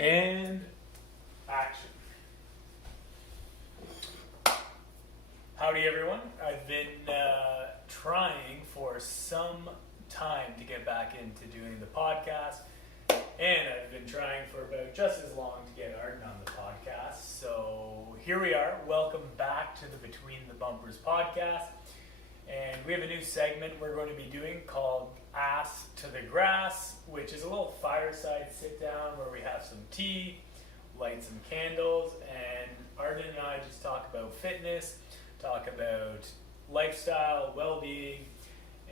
And action. Howdy, everyone. I've been trying for some time to get back into doing the podcast, and I've been trying for about just as long to get Arden on the podcast. So here we are. Welcome back to the Between the Bumpers podcast. And we have a new segment we're going to be doing called Ass to the Grass, which is a little fireside sit down where we have some tea, light some candles, and Arden and I just talk about fitness, talk about lifestyle, well-being,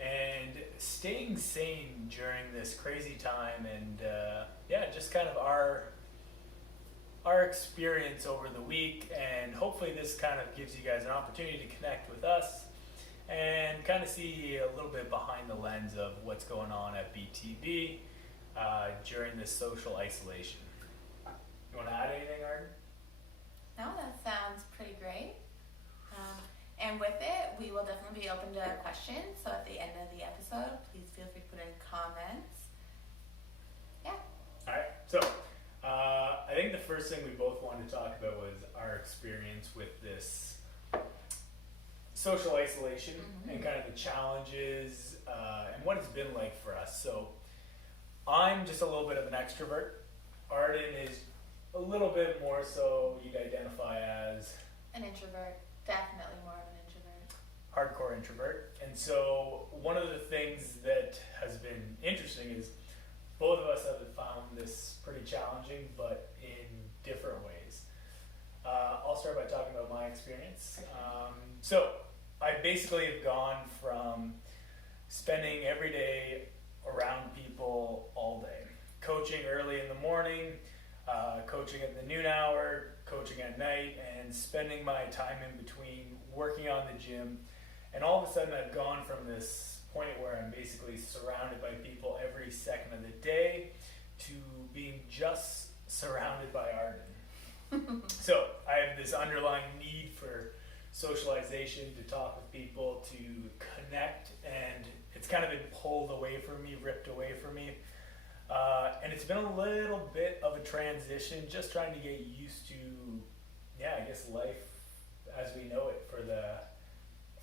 and staying sane during this crazy time, and just kind of our experience over the week. And hopefully this kind of gives you guys an opportunity to connect with us and kind of see a little bit behind the lens of what's going on at BTB during this social isolation. You want to add anything, Arden? No, that sounds pretty great. And with it, we will definitely be open to questions. So at the end of the episode, please feel free to put in comments. Yeah. All right. So I think the first thing we both wanted to talk about was our experience with this social isolation and kind of the challenges and what it's been like for us. So I'm just a little bit of an extrovert. Arden is a little bit more so you'd identify as An introvert. Definitely more of an introvert. hardcore introvert. And so one of the things that has been interesting is both of us have found this pretty challenging, but in different ways. I'll start by talking about my experience. So I basically have gone from spending every day around people all day, coaching early in the morning, coaching at the noon hour, coaching at night, and spending my time in between working on the gym. And all of a sudden I've gone from this point where I'm basically surrounded by people every second of the day to being just surrounded by Arden. So I have this underlying need for socialization, to talk with people, to connect, and it's kind of been pulled away from me, ripped away from me. And it's been a little bit of a transition, just trying to get used to, I guess, life as we know it for the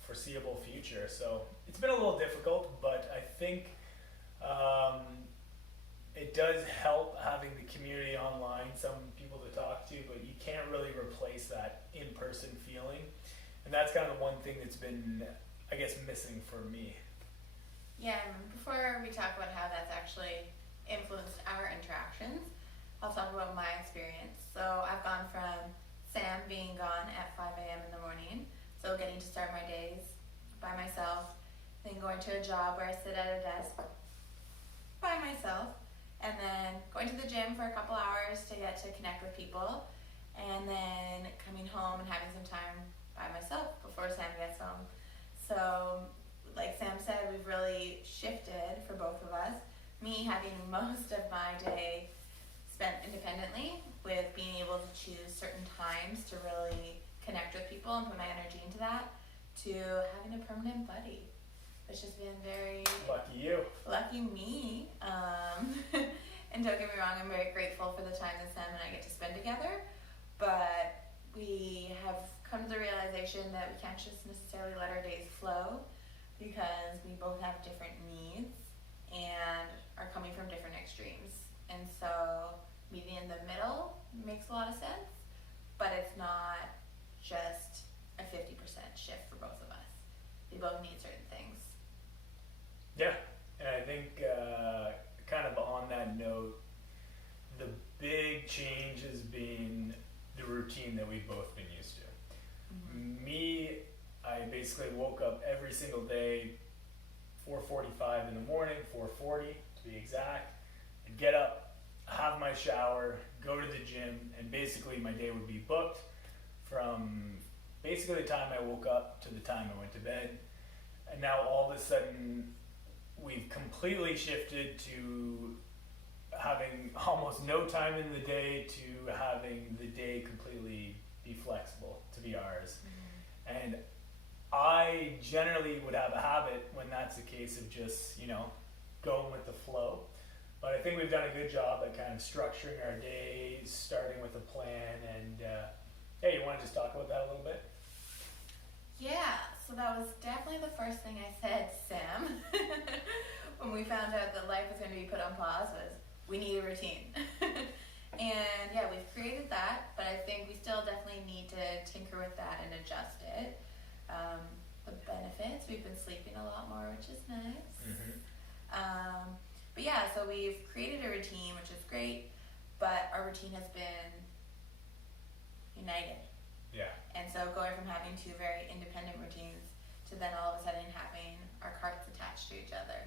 foreseeable future. So it's been a little difficult, but I think it does help having the community online, some people to talk to, but you can't really replace that in-person feeling. And that's kind of the one thing that's been, I guess, missing for me. Yeah, and before we talk about how that's actually influenced our interactions, I'll talk about my experience. So I've gone from Sam being gone at 5 a.m. in the morning, so getting to start my days by myself, then going to a job where I sit at a desk by myself, and then going to the gym for a couple hours to get to connect with people, and then coming home and having some time by myself before Sam gets home. So like Sam said, we've really shifted for both of us. Me having most of my day spent independently with being able to choose certain times to really connect with people and put my energy into that, to having a permanent buddy, which has been very Lucky you. lucky me. And don't get me wrong, I'm very grateful for the time that Sam and I get to spend together, but we have come to the realization that we can't just necessarily let our days flow, because we both have different needs and are coming from different extremes. And so meeting in the middle makes a lot of sense, but it's not just a 50% shift for both of us. We both need certain things. Yeah, and I think kind of on that note, the big change has been the routine that we've both been used to. Me, I basically woke up every single day 4:45 in the morning, 4:40 to be exact. I'd get up, have my shower, go to the gym, and basically my day would be booked from basically the time I woke up to the time I went to bed. And now all of a sudden we've completely shifted to having almost no time in the day to having the day completely be flexible, to be ours. And I generally would have a habit when that's the case of just, going with the flow. But I think we've done a good job at kind of structuring our day starting with a plan. And yeah, you want to just talk about that a little bit? Yeah, so that was definitely the first thing I said to Sam when we found out that life was going to be put on pause was we need a routine. And yeah, we've created that, but I think we still definitely need to tinker with that and adjust it. The benefits, we've been sleeping a lot more, which is nice. But yeah, so we've created a routine, which is great, but our routine has been united. Yeah. And so going from having two very independent routines to then all of a sudden having our carts attached to each other.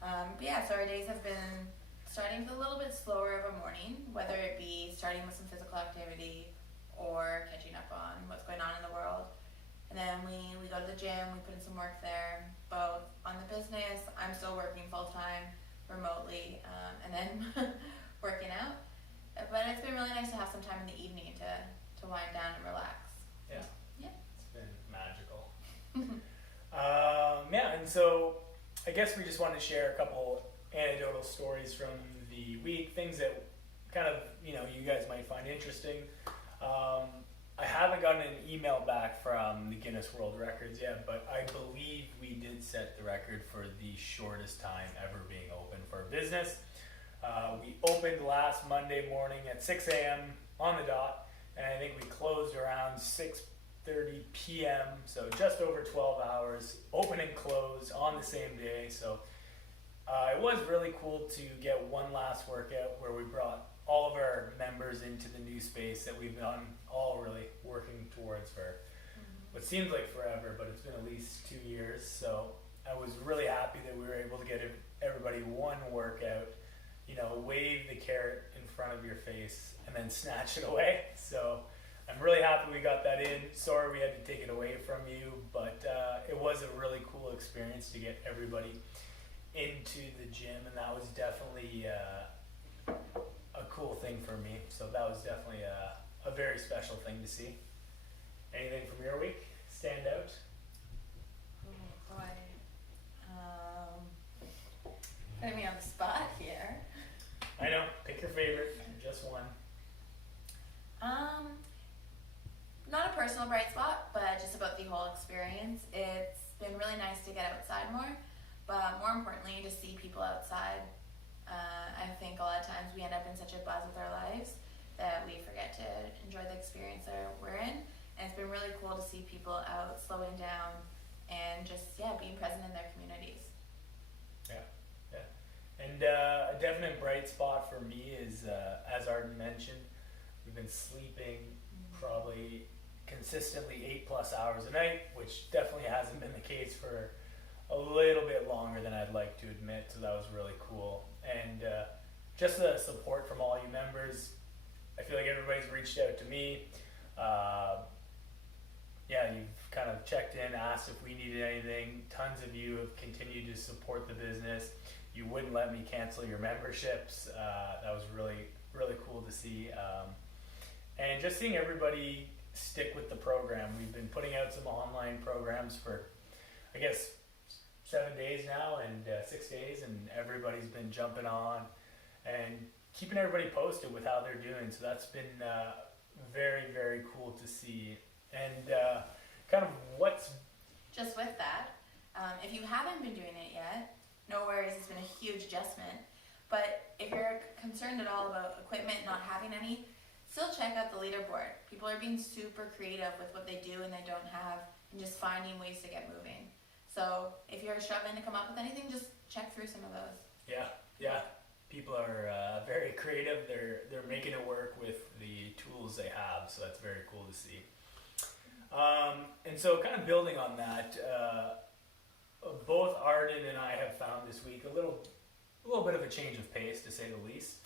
But yeah, so our days have been starting with a little bit slower of a morning, whether it be starting with some physical activity or catching up on what's going on in the world. And then we go to the gym, we put in some work there, both on the business. I'm still working full-time remotely, and then working out. But it's been really nice to have some time in the evening to wind down and relax. Yeah. Yeah. It's been magical. Yeah, and so I guess we just wanted to share a couple anecdotal stories from the week, things that kind of, you guys might find interesting. I haven't gotten an email back from the Guinness World Records yet, but I believe we did set the record for the shortest time ever being open for a business. We opened last Monday morning at 6 a.m. on the dot, and I think we closed around 6:30 p.m., so just over 12 hours, open and close on the same day. So it was really cool to get one last workout where we brought all of our members into the new space that we've been all really working towards for what seems like forever, but it's been at least 2 years. So I was really happy that we were able to get everybody one workout, wave the carrot in front of your face and then snatch it away. So I'm really happy we got that in. Sorry we had to take it away from you, but it was a really cool experience to get everybody into the gym, and that was definitely a cool thing for me. So that was definitely a very special thing to see. Anything from your week stand out? Oh boy. Putting me on the spot here. I know, pick your favorite, just one. Not a personal bright spot, but just about the whole experience. It's been really nice to get outside more, but more importantly, to see people outside. I think a lot of times we end up in such a buzz with our lives that we forget to enjoy the experience that we're in. And it's been really cool to see people out slowing down and just, being present in their communities. Yeah. And a definite bright spot for me is, as Arden mentioned, we've been sleeping probably consistently 8+ hours a night, which definitely hasn't been the case for a little bit longer than I'd like to admit, so that was really cool. And just the support from all you members, I feel like everybody's reached out to me. You've kind of checked in, asked if we needed anything. Tons of you have continued to support the business. You wouldn't let me cancel your memberships. That was really, really cool to see. And just seeing everybody stick with the program. We've been putting out some online programs for, I guess, 7 days now and 6 days, and everybody's been jumping on and keeping everybody posted with how they're doing. So that's been very, very cool to see. And kind of what's... Just with that, if you haven't been doing it yet, no worries, it's been a huge adjustment. But if you're concerned at all about equipment not having any, still check out the leaderboard. People are being super creative with what they do and they don't have, and just finding ways to get moving. So if you're struggling to come up with anything, just check through some of those. Yeah. People are very creative. They're making it work with the tools they have, so that's very cool to see. And so kind of building on that, both Arden and I have found this week a little bit of a change of pace, to say the least.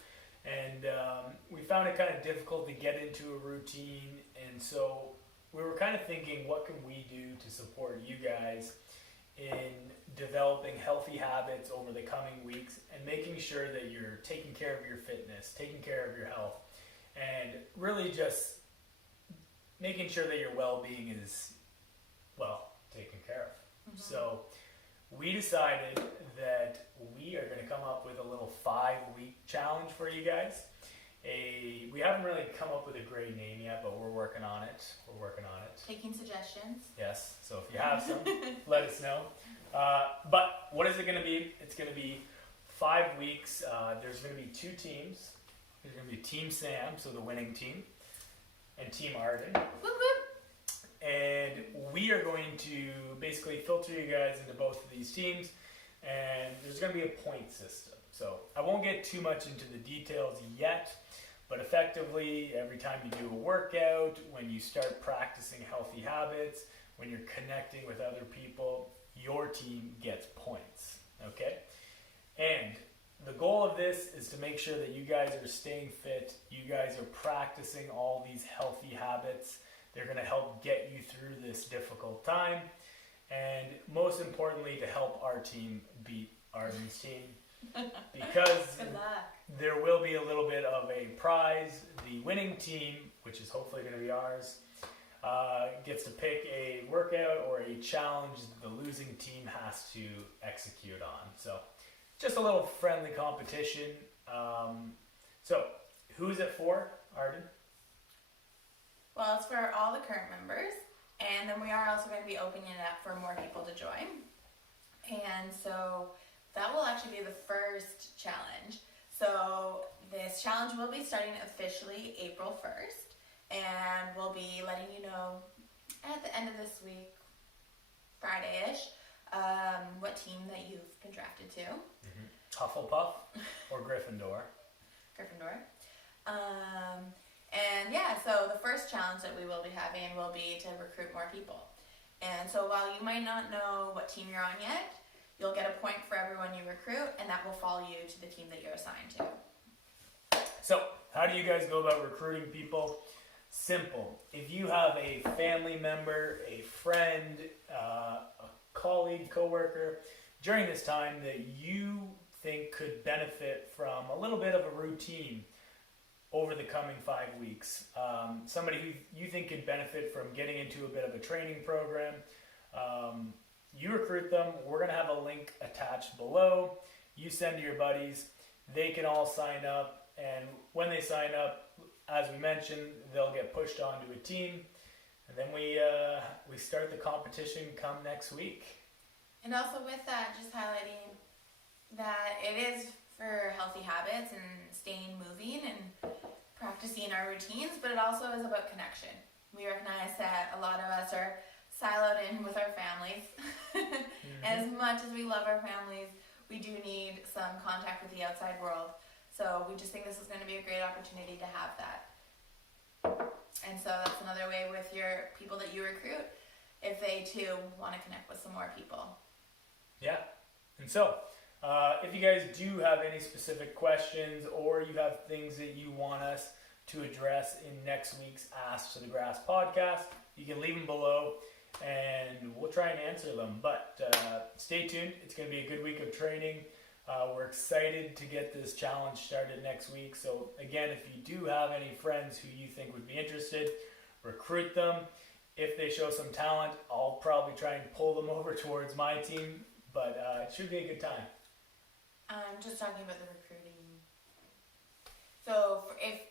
And we found it kind of difficult to get into a routine, and so we were kind of thinking, what can we do to support you guys in developing healthy habits over the coming weeks and making sure that you're taking care of your fitness, taking care of your health, and really just making sure that your well-being is, taken care of. So we decided that we are going to come up with a little 5-week challenge for you guys. we haven't really come up with a great name yet, but we're working on it. Taking suggestions. Yes, so if you have some, let us know. But what is it going to be? It's going to be 5 weeks. There's going to be 2 teams. There's going to be Team Sam, so the winning team, and Team Arden. Whoop, whoop. And we are going to basically filter you guys into both of these teams, and there's going to be a point system. So I won't get too much into the details yet, but effectively every time you do a workout, when you start practicing healthy habits, when you're connecting with other people, your team gets points, okay? And the goal of this is to make sure that you guys are staying fit, you guys are practicing all these healthy habits. They're going to help get you through this difficult time, and most importantly, to help our team beat Arden's team. Because Good luck. there will be a little bit of a prize. The winning team, which is hopefully going to be ours, gets to pick a workout or a challenge the losing team has to execute on. So just a little friendly competition. So who's it for, Arden? Well, it's for all the current members, and then we are also going to be opening it up for more people to join. And so that will actually be the first challenge. So this challenge will be starting officially April 1st, and we'll be letting you know at the end of this week, Friday-ish, what team that you've been drafted to. Hufflepuff or Gryffindor? Gryffindor. And yeah, so the first challenge that we will be having will be to recruit more people. And so while you might not know what team you're on yet, you'll get a point for everyone you recruit, and that will follow you to the team that you're assigned to. So how do you guys go about recruiting people? Simple. If you have a family member, a friend, a colleague, coworker, during this time that you think could benefit from a little bit of a routine over the coming 5 weeks, somebody who you think could benefit from getting into a bit of a training program, you recruit them. We're going to have a link attached below. You send to your buddies. They can all sign up, and when they sign up, as we mentioned, they'll get pushed onto a team, and then we start the competition come next week. And also with that, just highlighting that it is for healthy habits and staying moving and practicing our routines, but it also is about connection. We recognize that a lot of us are siloed in with our families. As much as we love our families, we do need some contact with the outside world. So we just think this is going to be a great opportunity to have that. And so that's another way with your people that you recruit, if they too want to connect with some more people. Yeah. And so, if you guys do have any specific questions, or you have things that you want us to address in next week's Ask to the Grass podcast, you can leave them below and we'll try and answer them. But stay tuned. It's going to be a good week of training. We're excited to get this challenge started next week. So again, if you do have any friends who you think would be interested, recruit them. If they show some talent, I'll probably try and pull them over towards my team, but it should be a good time. I'm just talking about the recruiting. So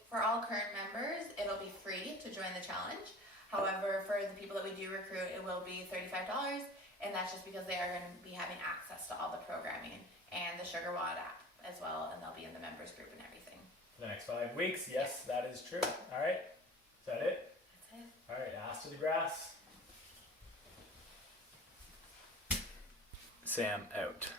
for all current members, it'll be free to join the challenge. However, for the people that we do recruit, it will be $35, and that's just because they are going to be having access to all the programming and the SugarWOD app as well, and they'll be in the members group and everything. For the next 5 weeks, yes, that is true. All right, is that it? That's it. All right, Ask to the Grass. Sam out.